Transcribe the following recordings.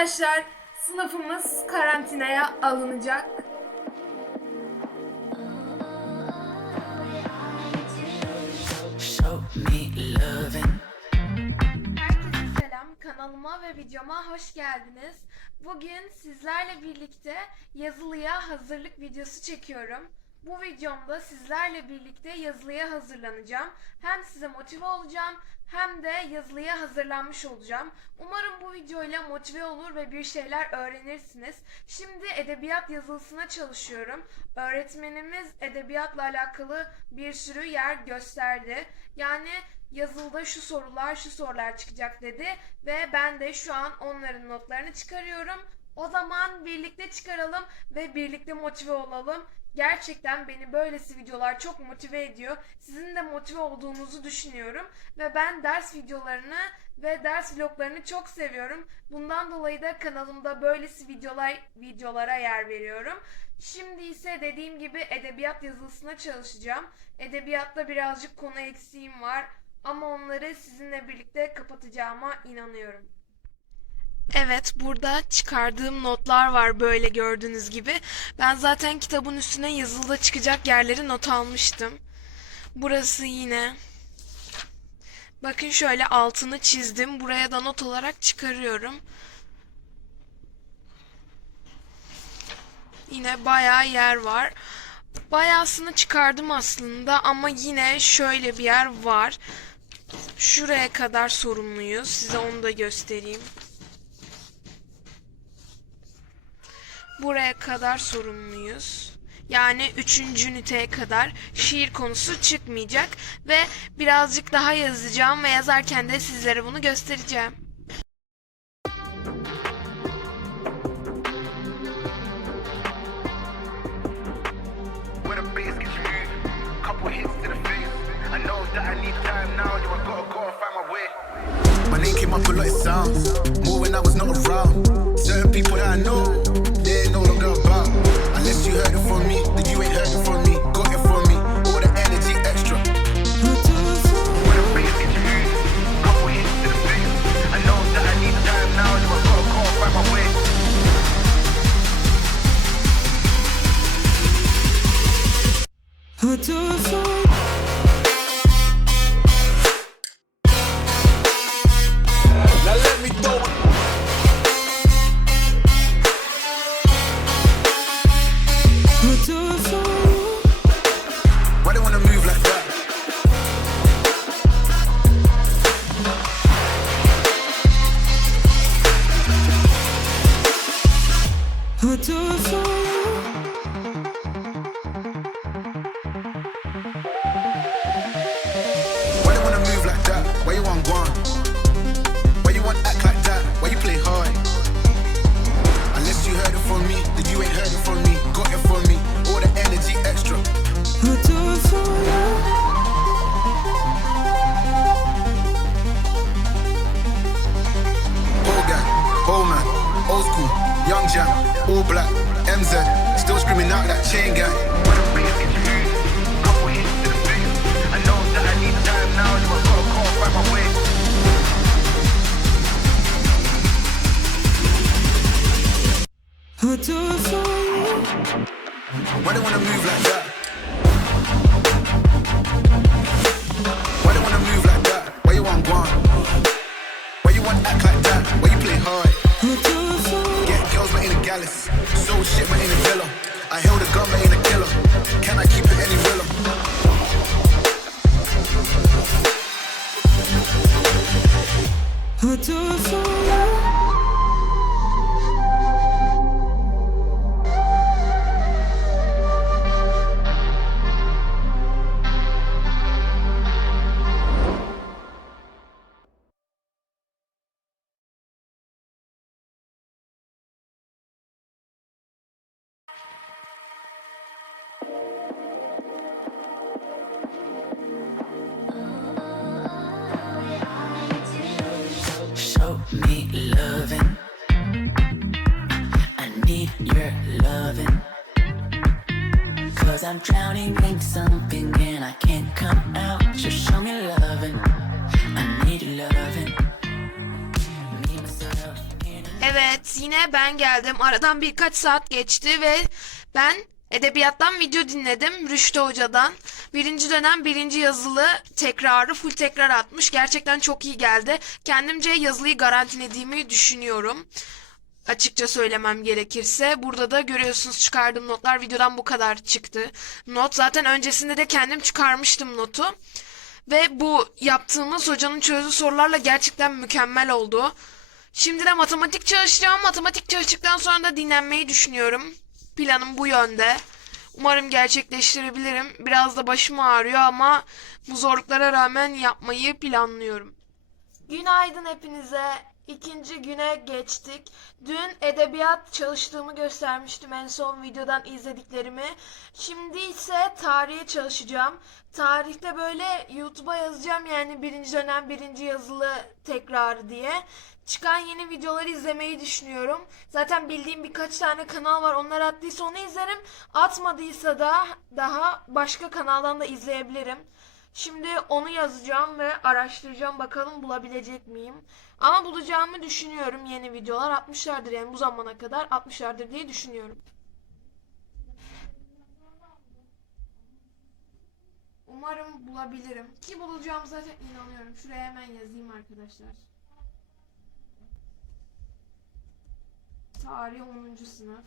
Arkadaşlar sınıfımız karantinaya alınacak. Herkese selam. Kanalıma ve videoma hoş geldiniz. Bugün sizlerle birlikte yazılıya hazırlık videosu çekiyorum. Bu videomda sizlerle birlikte yazılıya hazırlanacağım. Hem size motive olacağım hem de yazılıya hazırlanmış olacağım. Umarım bu videoyla motive olur ve bir şeyler öğrenirsiniz. Şimdi edebiyat yazılısına çalışıyorum. Öğretmenimiz edebiyatla alakalı bir sürü yer gösterdi. Yani yazılıda şu sorular şu sorular çıkacak dedi ve ben de şu an onların notlarını çıkarıyorum. O zaman birlikte çıkaralım ve birlikte motive olalım. Gerçekten beni böylesi videolar çok motive ediyor. Sizin de motive olduğunuzu düşünüyorum ve ben ders videolarını ve ders vloglarını çok seviyorum. Bundan dolayı da kanalımda böylesi videolar videolara yer veriyorum. Şimdi ise dediğim gibi edebiyat yazılısına çalışacağım. Edebiyatta birazcık konu eksiğim var ama onları sizinle birlikte kapatacağıma inanıyorum. Evet, burada çıkardığım notlar var böyle gördüğünüz gibi. Ben zaten kitabın üstüne yazılıda çıkacak yerleri not almıştım. Burası yine. Bakın şöyle altını çizdim. Buraya da not olarak çıkarıyorum. Yine bayağı yer var. Bayağısını çıkardım aslında ama yine şöyle bir yer var. Şuraya kadar sorumluyuz. Size onu da göstereyim. Buraya kadar sorumluyuz. Yani üçüncü üniteye kadar şiir konusu çıkmayacak ve birazcık daha yazacağım ve yazarken de sizlere bunu göstereceğim. My name came up a lot, it sounds more when I was not around. Certain people that I know, Why they wanna move like that? Why wanna move like that? Why you want gone? Why you want act like that? Why you play hard? Girls but ain't a shit but ain't a. I held a gun but ain't a killer. Can I keep it any realer? Show Cause I'm drowning in something and I can't come out. Just show me loving. I need loving. Evet, yine ben geldim. Aradan birkaç saat geçti ve ben edebiyattan video dinledim Rüştü Hoca'dan. Birinci dönem birinci yazılı tekrarı full tekrar atmış. Gerçekten çok iyi geldi. Kendimce yazılıyı garantilediğimi düşünüyorum. Açıkça söylemem gerekirse. Burada da görüyorsunuz çıkardığım notlar videodan bu kadar çıktı. Not zaten öncesinde de kendim çıkarmıştım notu. Ve bu yaptığımız hocanın çözdüğü sorularla gerçekten mükemmel oldu. Şimdi de matematik çalışacağım. Matematik çalıştıktan sonra da dinlenmeyi düşünüyorum. Planım bu yönde. Umarım gerçekleştirebilirim. Biraz da başım ağrıyor ama bu zorluklara rağmen yapmayı planlıyorum. Günaydın hepinize. İkinci güne geçtik. Dün edebiyat çalıştığımı göstermiştim en son videodan izlediklerimi. Şimdi ise tarihe çalışacağım. Tarihte böyle YouTube'a yazacağım yani birinci dönem birinci yazılı tekrar diye. Çıkan yeni videoları izlemeyi düşünüyorum. Zaten bildiğim birkaç tane kanal var. Onlar attıysa onu izlerim. Atmadıysa da daha başka kanaldan da izleyebilirim. Şimdi onu yazacağım ve araştıracağım bakalım bulabilecek miyim. Ama bulacağımı düşünüyorum yeni videolar atmışlardır yani bu zamana kadar atmışlardır diye düşünüyorum. Umarım bulabilirim. Ki bulacağım zaten inanıyorum. Şuraya hemen yazayım arkadaşlar. Tarih 10. sınıf.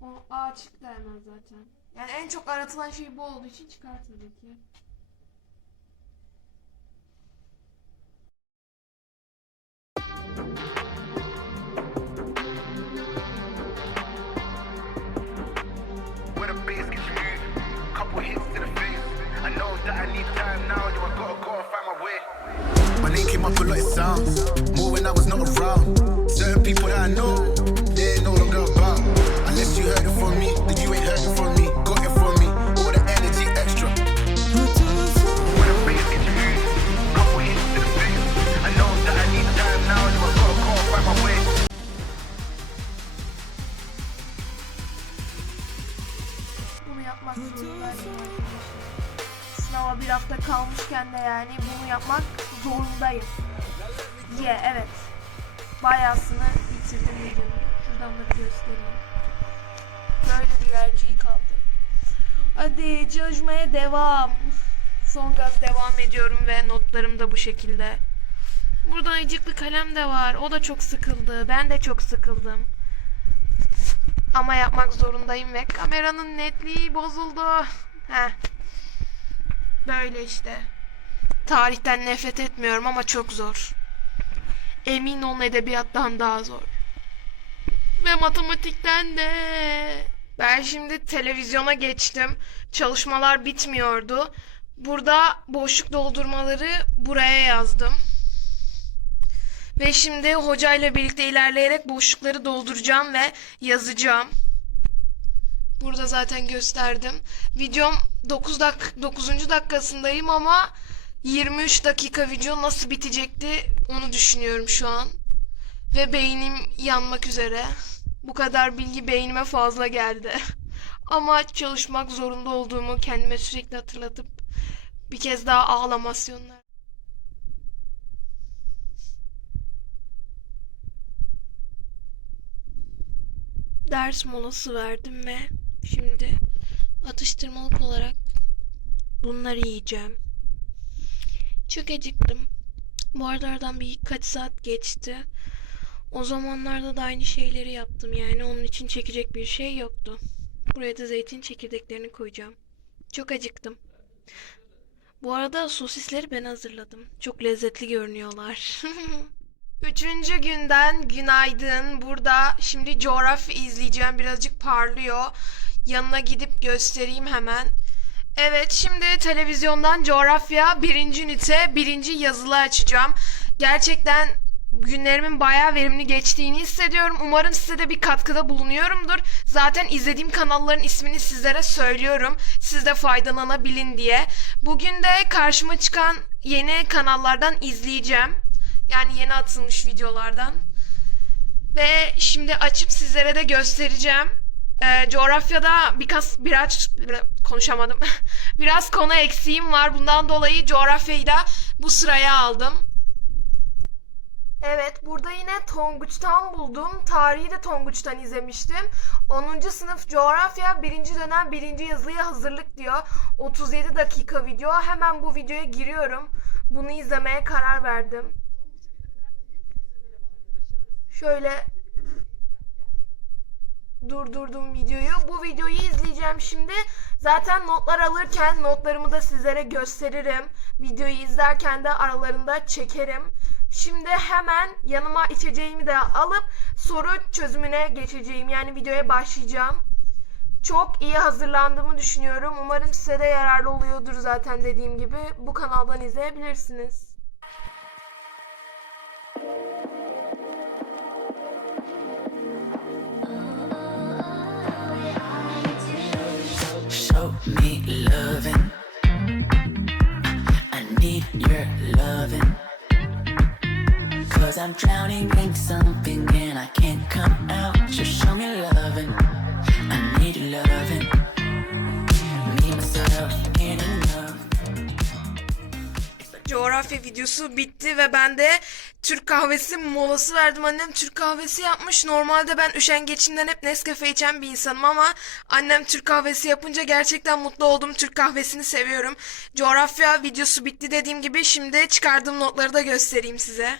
O A çıktı hemen zaten. Yani en çok aratılan şey bu olduğu için çıkar tabii ki. You. I need time now, yo. I gotta go and find my way. My name came up a lot of sounds. Yani bunu yapmak zorundayım. Ye evet. Bayağısını bitirdim videoyu. Şuradan da bir göstereyim. Böyle bir yerciği kaldı. Hadi çalışmaya devam. Son gaz devam ediyorum ve notlarım da bu şekilde. Burada ayıcıklı kalem de var. O da çok sıkıldı. Ben de çok sıkıldım. Ama yapmak zorundayım ve kameranın netliği bozuldu. Heh. Böyle işte. Tarihten nefret etmiyorum ama çok zor. Emin olun edebiyattan daha zor. Ve matematikten de. Ben şimdi televizyona geçtim. Çalışmalar bitmiyordu. Burada boşluk doldurmaları buraya yazdım. Ve şimdi hocayla birlikte ilerleyerek boşlukları dolduracağım ve yazacağım. Burada zaten gösterdim. Videom 9 dak 9. dakikasındayım ama 23 dakika video nasıl bitecekti onu düşünüyorum şu an. Ve beynim yanmak üzere. Bu kadar bilgi beynime fazla geldi. Ama çalışmak zorunda olduğumu kendime sürekli hatırlatıp bir kez daha ağlamasyonlar. ders molası verdim ve şimdi atıştırmalık olarak bunları yiyeceğim. Çok acıktım. Bu arada aradan birkaç saat geçti. O zamanlarda da aynı şeyleri yaptım yani onun için çekecek bir şey yoktu. Buraya da zeytin çekirdeklerini koyacağım. Çok acıktım. Bu arada sosisleri ben hazırladım. Çok lezzetli görünüyorlar. Üçüncü günden günaydın. Burada şimdi coğrafya izleyeceğim. Birazcık parlıyor. Yanına gidip göstereyim hemen. Evet şimdi televizyondan coğrafya birinci ünite birinci yazılı açacağım. Gerçekten günlerimin bayağı verimli geçtiğini hissediyorum. Umarım size de bir katkıda bulunuyorumdur. Zaten izlediğim kanalların ismini sizlere söylüyorum. Siz de faydalanabilin diye. Bugün de karşıma çıkan yeni kanallardan izleyeceğim. Yani yeni atılmış videolardan. Ve şimdi açıp sizlere de göstereceğim. Ee, coğrafyada birkaç biraz konuşamadım. biraz konu eksiğim var. Bundan dolayı coğrafyayla bu sıraya aldım. Evet, burada yine Tonguç'tan buldum. Tarihi de Tonguç'tan izlemiştim. 10. sınıf coğrafya 1. dönem 1. yazılıya hazırlık diyor. 37 dakika video. Hemen bu videoya giriyorum. Bunu izlemeye karar verdim. Şöyle durdurdum videoyu. Bu videoyu izleyeceğim şimdi. Zaten notlar alırken notlarımı da sizlere gösteririm. Videoyu izlerken de aralarında çekerim. Şimdi hemen yanıma içeceğimi de alıp soru çözümüne geçeceğim. Yani videoya başlayacağım. Çok iyi hazırlandığımı düşünüyorum. Umarım size de yararlı oluyordur zaten dediğim gibi. Bu kanaldan izleyebilirsiniz. Me loving. I need your loving. Cause I'm drowning in something and I can't come out. Just show me loving. I need your loving. Coğrafya videosu bitti ve ben de Türk kahvesi molası verdim. Annem Türk kahvesi yapmış. Normalde ben üşengeçimden hep Nescafe içen bir insanım ama annem Türk kahvesi yapınca gerçekten mutlu oldum. Türk kahvesini seviyorum. Coğrafya videosu bitti dediğim gibi şimdi çıkardığım notları da göstereyim size.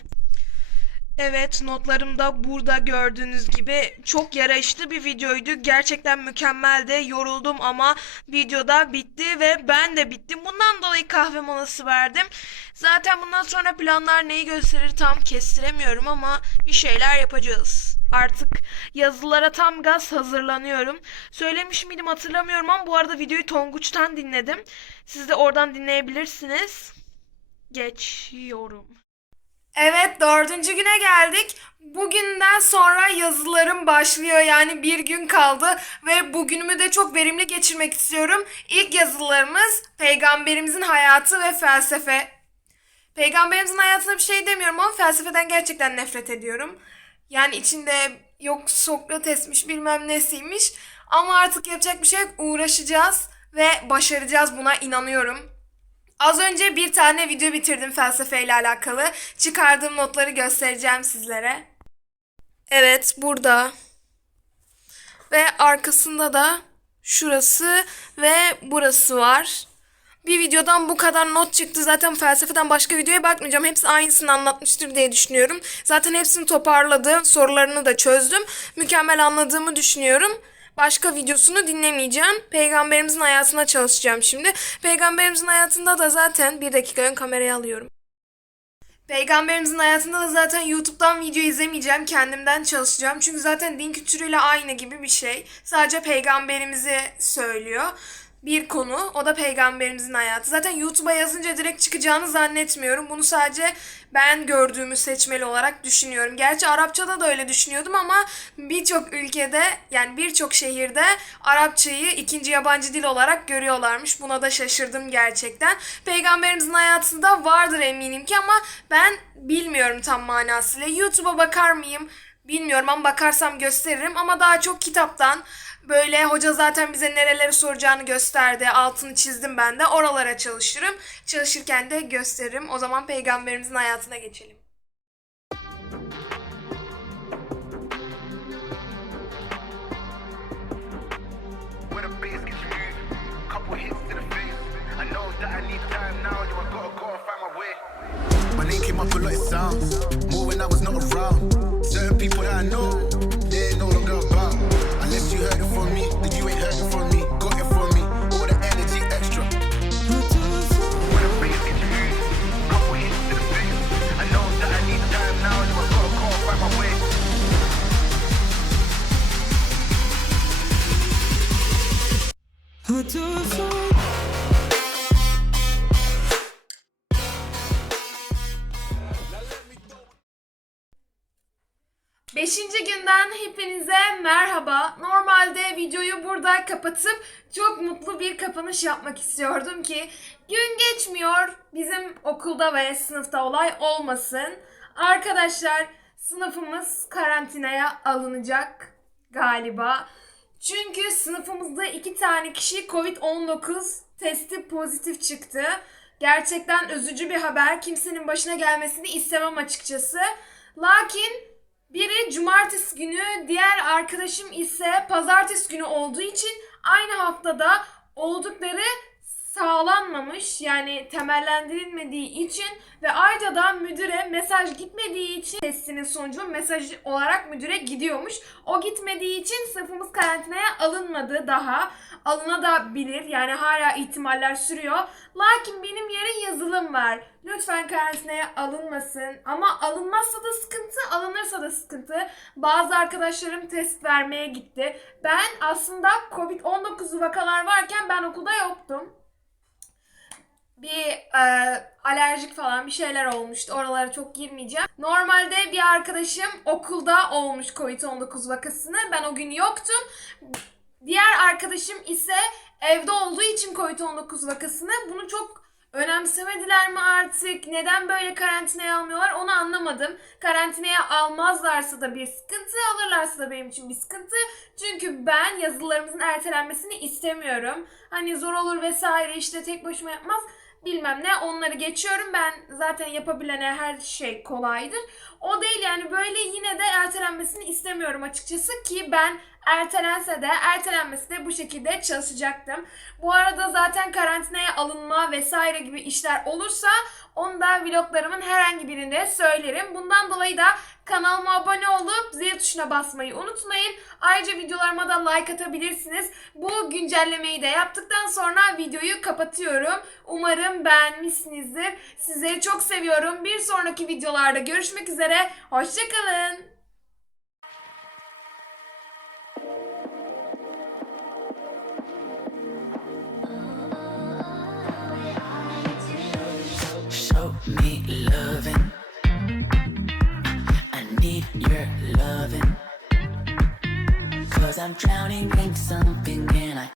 Evet notlarım da burada gördüğünüz gibi çok yarayışlı bir videoydu. Gerçekten mükemmeldi. Yoruldum ama videoda bitti ve ben de bittim. Bundan dolayı kahve molası verdim. Zaten bundan sonra planlar neyi gösterir tam kestiremiyorum ama bir şeyler yapacağız. Artık yazılara tam gaz hazırlanıyorum. Söylemiş miydim hatırlamıyorum ama bu arada videoyu Tonguç'tan dinledim. Siz de oradan dinleyebilirsiniz. Geçiyorum. Evet dördüncü güne geldik. Bugünden sonra yazılarım başlıyor yani bir gün kaldı ve bugünümü de çok verimli geçirmek istiyorum. İlk yazılarımız peygamberimizin hayatı ve felsefe. Peygamberimizin hayatına bir şey demiyorum ama felsefeden gerçekten nefret ediyorum. Yani içinde yok Sokrates'miş bilmem nesiymiş ama artık yapacak bir şey yok uğraşacağız ve başaracağız buna inanıyorum. Az önce bir tane video bitirdim felsefeyle alakalı. Çıkardığım notları göstereceğim sizlere. Evet, burada. Ve arkasında da şurası ve burası var. Bir videodan bu kadar not çıktı. Zaten felsefeden başka videoya bakmayacağım. Hepsi aynısını anlatmıştır diye düşünüyorum. Zaten hepsini toparladım. Sorularını da çözdüm. Mükemmel anladığımı düşünüyorum. Başka videosunu dinlemeyeceğim. Peygamberimizin hayatına çalışacağım şimdi. Peygamberimizin hayatında da zaten bir dakika ön kamerayı alıyorum. Peygamberimizin hayatında da zaten YouTube'dan video izlemeyeceğim. Kendimden çalışacağım. Çünkü zaten din kültürüyle aynı gibi bir şey. Sadece peygamberimizi söylüyor. Bir konu o da peygamberimizin hayatı. Zaten YouTube'a yazınca direkt çıkacağını zannetmiyorum. Bunu sadece ben gördüğümü seçmeli olarak düşünüyorum. Gerçi Arapçada da öyle düşünüyordum ama birçok ülkede yani birçok şehirde Arapçayı ikinci yabancı dil olarak görüyorlarmış. Buna da şaşırdım gerçekten. Peygamberimizin hayatında vardır eminim ki ama ben bilmiyorum tam manasıyla. YouTube'a bakar mıyım? Bilmiyorum ama bakarsam gösteririm ama daha çok kitaptan böyle hoca zaten bize nereleri soracağını gösterdi. Altını çizdim ben de. Oralara çalışırım. Çalışırken de gösteririm. O zaman peygamberimizin hayatına geçelim. My name came up a lot of sounds, more when I was not around. Certain people that I know, me, then you ain't heard it from me. Got it from me, all the energy extra. When the bass gets moved, couple hits to the face. I know that I need time now, yo, I gotta go and find my way. Beşinci günden hepinize merhaba. Normalde videoyu burada kapatıp çok mutlu bir kapanış yapmak istiyordum ki gün geçmiyor bizim okulda ve sınıfta olay olmasın. Arkadaşlar sınıfımız karantinaya alınacak galiba. Çünkü sınıfımızda iki tane kişi Covid-19 testi pozitif çıktı. Gerçekten üzücü bir haber. Kimsenin başına gelmesini istemem açıkçası. Lakin biri cumartesi günü, diğer arkadaşım ise pazartesi günü olduğu için aynı haftada oldukları sağlanmamış yani temellendirilmediği için ve ayrıca da müdüre mesaj gitmediği için testinin sonucu mesaj olarak müdüre gidiyormuş. O gitmediği için sınıfımız karantinaya alınmadı daha. Alınabilir yani hala ihtimaller sürüyor. Lakin benim yarın yazılım var. Lütfen karantinaya alınmasın. Ama alınmazsa da sıkıntı, alınırsa da sıkıntı. Bazı arkadaşlarım test vermeye gitti. Ben aslında Covid-19 vakalar varken ben okulda yoktum bir e, alerjik falan bir şeyler olmuştu. Oralara çok girmeyeceğim. Normalde bir arkadaşım okulda olmuş Covid-19 vakasını. Ben o gün yoktum. Diğer arkadaşım ise evde olduğu için Covid-19 vakasını bunu çok önemsemediler mi artık? Neden böyle karantinaya almıyorlar onu anlamadım. Karantinaya almazlarsa da bir sıkıntı, alırlarsa da benim için bir sıkıntı. Çünkü ben yazılarımızın ertelenmesini istemiyorum. Hani zor olur vesaire işte tek başıma yapmaz bilmem ne onları geçiyorum. Ben zaten yapabilene her şey kolaydır. O değil yani böyle yine de ertelenmesini istemiyorum açıkçası ki ben ertelense de ertelenmesi de bu şekilde çalışacaktım. Bu arada zaten karantinaya alınma vesaire gibi işler olursa onu da vloglarımın herhangi birinde söylerim. Bundan dolayı da kanalıma abone olup zil tuşuna basmayı unutmayın. Ayrıca videolarıma da like atabilirsiniz. Bu güncellemeyi de yaptıktan sonra videoyu kapatıyorum. Umarım beğenmişsinizdir. Sizleri çok seviyorum. Bir sonraki videolarda görüşmek üzere. Hoşçakalın. Me loving. I need your loving. Cause I'm drowning in something and I